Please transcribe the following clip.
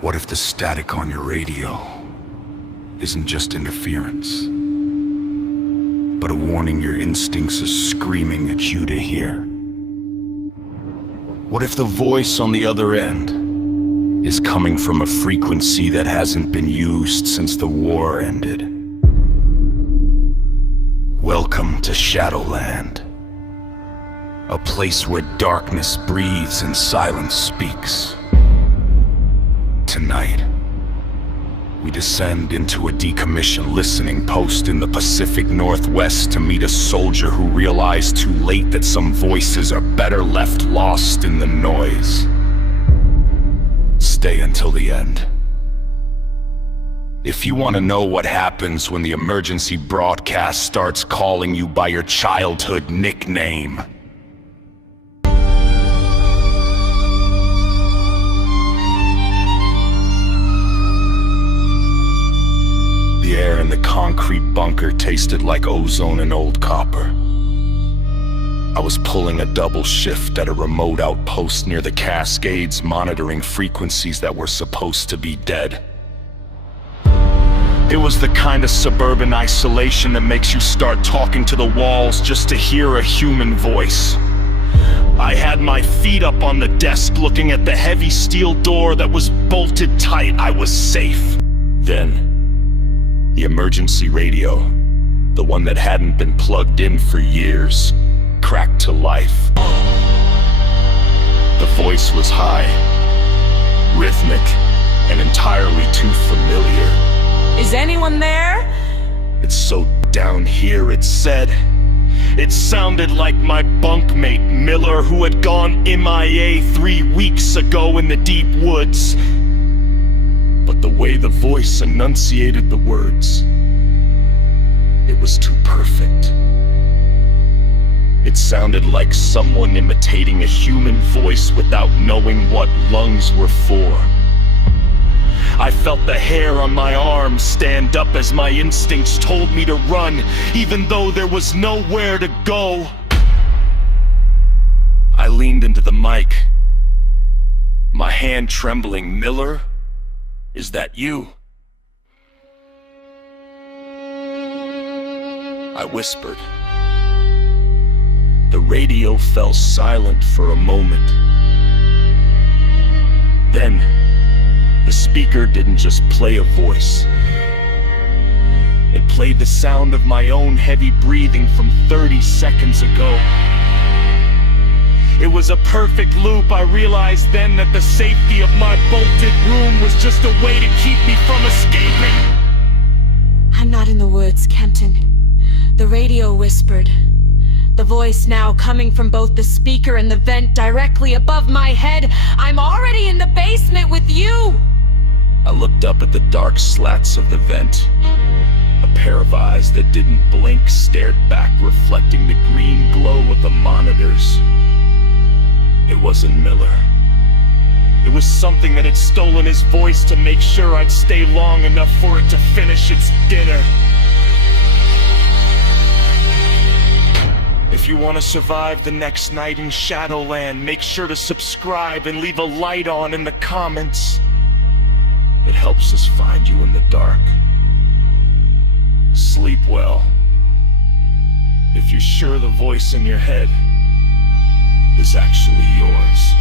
What if the static on your radio isn't just interference, but a warning your instincts are screaming at you to hear? What if the voice on the other end is coming from a frequency that hasn't been used since the war ended? Welcome to Shadowland, a place where darkness breathes and silence speaks. Tonight, we descend into a decommissioned listening post in the Pacific Northwest to meet a soldier who realized too late that some voices are better left lost in the noise. Stay until the end. If you want to know what happens when the emergency broadcast starts calling you by your childhood nickname, the air in the concrete bunker tasted like ozone and old copper. I was pulling a double shift at a remote outpost near the Cascades, monitoring frequencies that were supposed to be dead. It was the kind of suburban isolation that makes you start talking to the walls just to hear a human voice. I had my feet up on the desk looking at the heavy steel door that was bolted tight. I was safe. Then, the emergency radio, the one that hadn't been plugged in for years, cracked to life. The voice was high, rhythmic, and entirely too familiar. Is anyone there? It's so down here, it said. It sounded like my bunkmate Miller, who had gone MIA 3 weeks ago in the deep woods. But the way the voice enunciated the words, it was too perfect. It sounded like someone imitating a human voice without knowing what lungs were for. I felt the hair on my arm stand up as my instincts told me to run, even though there was nowhere to go. I leaned into the mic, my hand trembling. Miller? Is that you? I whispered. The radio fell silent for a moment. Then, the speaker didn't just play a voice. It played the sound of my own heavy breathing from 30 seconds ago. It was a perfect loop. I realized then that the safety of my bolted room was just a way to keep me from escaping. I'm not in the woods, Kempton. The radio whispered. The voice now coming from both the speaker and the vent directly above my head. I'm already in the basement with you! I looked up at the dark slats of the vent. A pair of eyes that didn't blink stared back, reflecting the green glow of the monitors. It wasn't Miller. It was something that had stolen his voice to make sure I'd stay long enough for it to finish its dinner. If you want to survive the next night in Shadowland, make sure to subscribe and leave a light on in the comments. It helps us find you in the dark. Sleep well. If you're sure the voice in your head is actually yours.